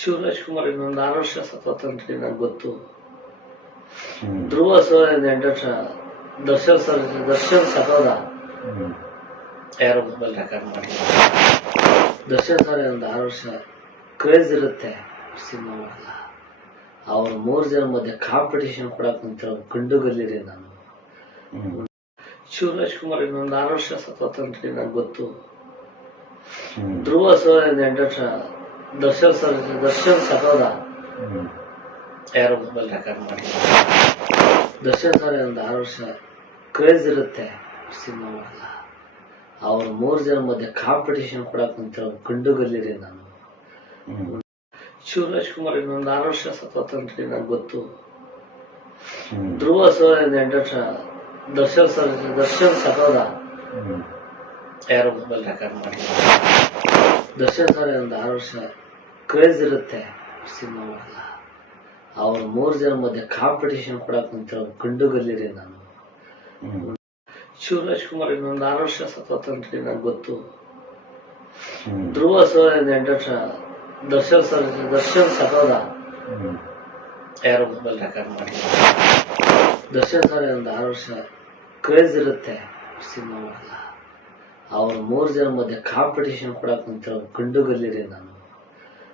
ಶಿವರಾಜ್ ಕುಮಾರ್ ಇನ್ನೊಂದು ಆರು ವರ್ಷ ಸತತಂತ್ರಿ ನನಗೆ ಗೊತ್ತು. ಧ್ರುವ ಸರ್ ಎಂಟು ವರ್ಷ ದರ್ಶನ್ ಸರ್ ದರ್ಶನ್ ಸತೋದ. ಯಾರು ಮೊಬೈಲ್ ರೆಕಾರ್ಡ್ ಮಾಡಿಲ್ಲ ದರ್ಶನ್ ಸರ್ ಒಂದು ಆರು ವರ್ಷ ಕ್ರೇಜ್ ಇರುತ್ತೆ ಸಿನಿಮಾ ಮಾಡಲ್ಲ ಅವ್ರ ಮೂರು ಜನ ಮಧ್ಯೆ ಕಾಂಪಿಟೇಷನ್ ಕೊಡಕ್ ನಿಂತಿರೋ ಗಂಡು ಗಲ್ಲಿರಿ ನಾನು. ಶಿವರಾಜ್ ಕುಮಾರ್ ಇನ್ನೊಂದು ಆರು ವರ್ಷ ಸತತಂತ್ರಿ ನನಗೆ ಗೊತ್ತು. ಧ್ರುವ ಸರ್ ಎಂಟು ವರ್ಷ ದರ್ಶನ್ ಸರ್ ದರ್ಶನ್ ಹ್ಮ್. ಯಾರು ಮೊಬೈಲ್ ರೆಕಾರ್ಡ್ ಮಾಡಿ ದರ್ಶನ್ ಸರ್ ಒಂದು ಆರು ವರ್ಷ ಕ್ರೇಜ್ ಇರುತ್ತೆ ಸಿನಿಮಾ ಮಾಡಲ್ಲ ಅವ್ರ ಮೂರು ಜನ ಮಧ್ಯೆ ಕಾಂಪಿಟೇಷನ್ ಕೂಡ ಕುಂತಿರೋ ಗಂಡು ಗಲ್ಲಿರಿ ನಾನು. ಶಿವರಾಜ್ ಕುಮಾರ್ ಇನ್ನೊಂದು ಆರು ವರ್ಷ ಸತತಂತ್ರಿ ನನಗೆ ಗೊತ್ತು. ಧ್ರುವ ಸರ್ ಎಂಟು ವರ್ಷ ದರ್ಶನ್ ಸರ್ ದರ್ಶನ್ ಹ್ಮ್. ಯಾರು ಮೊಬೈಲ್ ರೆಕಾರ್ಡ್ ಮಾಡಿ ದರ್ಶನ್ ಸರ್ ಒಂದು ಆರು ವರ್ಷ ಕ್ರೇಜ್ ಇರುತ್ತೆ ಸಿನಿಮಾ ಮಾಡಲ್ಲ ಅವ್ರ ಮೂರು ಜನ ಮಧ್ಯೆ ಕಾಂಪಿಟೇಷನ್ ಕೊಡಕ್ ನಿಂತಿರೋ ಗಂಡು ಗಲ್ಲಿರಿ ನಾನು. ಶಿವರಾಜ್ ಕುಮಾರ್ ಇನ್ನೊಂದು ಆರು ವರ್ಷ ಸತ್ತೋತಂತ್ರಿ ನಂಗೆ ಗೊತ್ತು. ಧ್ರುವ ಸರ್ ಎಂಟು ವರ್ಷ ದರ್ಶನ್ ಸರ್ ದರ್ಶನ್ ಸತೋದ. ಯಾರು ಮೊಬೈಲ್ ರೆಕಾರ್ಡ್ ಮಾಡಿ ದರ್ಶನ್ ಸರ್ ಒಂದು ಆರು ವರ್ಷ ಕ್ರೇಜ್ ಇರುತ್ತೆ ಸಿನಿಮಾ ಮಾಡಲ್ಲ ಅವ್ರ ಮೂರು ಜನ ಮಧ್ಯೆ ಕಾಂಪಿಟೇಷನ್ ಕೊಡಕ್ ನಿಂತಿರೋ ಗಂಡು ಗಲ್ಲಿರಿ ನಾನು.